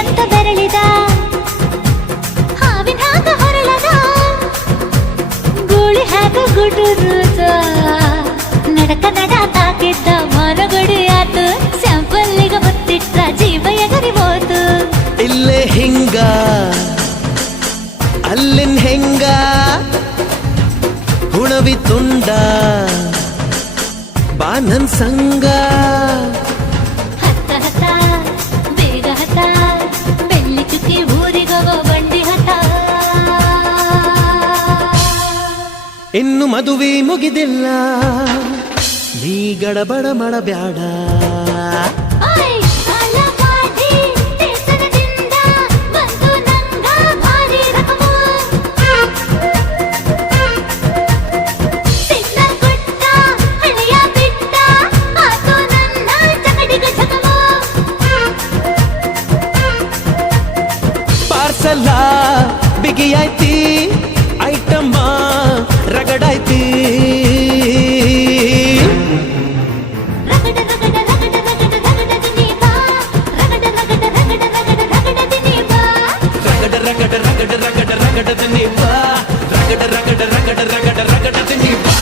ಅಂತ ಬೆರಳಿದ ಹಾವಿನ ಹಾಗ ಹೊರಳದ ಗೂಳಿ ಹಾಗ ಗುಡುರುದ ನಡಕ ನಡ ತಾಕಿದ್ದ ಮರಗಡಿ ಆತು ಸ್ಯಾಂಪಲ್ಲಿಗ ಮುತ್ತಿಟ್ಟ ಜೀವ ಎಗರಿ ಹೋತು ಇಲ್ಲೇ ಹಿಂಗ ಅಲ್ಲಿನ್ ಹೆಂಗ ಹುಣವಿ ತುಂಡ ಬಾ ನನ್ ಸಂಗ ಹತ್ತ ಹತ್ತ ಬೇಗ ಹತ್ತ ಬೆಳ್ಳಿ ಚುಕ್ಕಿ ಊರಿಗೋಗೋ ಬಂಡಿ ಹತ್ತ ಇನ್ನು ಮದುವೆ ಮುಗಿದಿಲ್ಲ ನೀ ಗಡಬಡ ಮಾಡಬ್ಯಾಡ ಓಯ್ ಕಾಲಪಾಟಿ ದೇಶದಿಂದ ಬಂದು ನಂಗ ಭಾರಿ ರಕಮು ಸಿಗ್ನಲ್ ಕೊಟ್ಟ ಹಳೆಯ ಬಿಟ್ಟ ಆತು ನನ್ನ ಚಕಡಿಗ ಚಕಮು ಪಾರ್ಸಲ ಬಿಗಿಯಾಯ್ತಿ